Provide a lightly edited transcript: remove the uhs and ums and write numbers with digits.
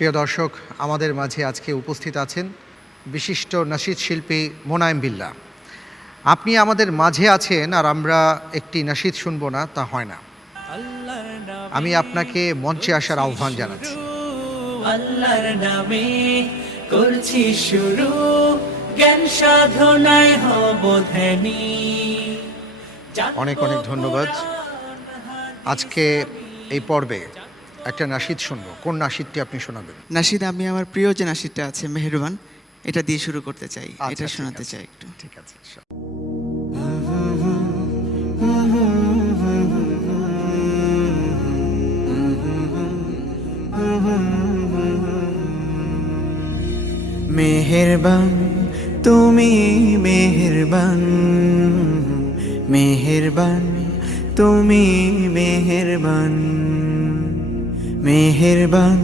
প্রিয় দর্শক, আমাদের মাঝে আজকে উপস্থিত আছেন বিশিষ্ট নাশিদ শিল্পী মোনায়েম বিল্লাহ। আপনি আমাদের মাঝে আছেন আর আমরা একটি নাশিদ শুনবো না, তা হয় না। আমি আপনাকে মঞ্চে আসার আহ্বান জানাচ্ছি। আল্লাহর নামে করছি শুরু, জ্ঞান সাধনায় হব ধ্যানী। অনেক অনেক ধন্যবাদ। আজকে এই পর্বে একটা নাশিদ শুনবো। কোন নাশিদটি আপনি শোনাবেন? নাশিদ, আমি আমার প্রিয় যে নাশিদটা আছে মেহেরবান, এটা দিয়ে শুরু করতে চাই, এটা ঠিক শোনাতে আছে, চাই একটু। ঠিক আছে। মেহেরবান তুমি, মেহেরবান, মেহেরবান তুমি, মেহেরবান, মেহেরবান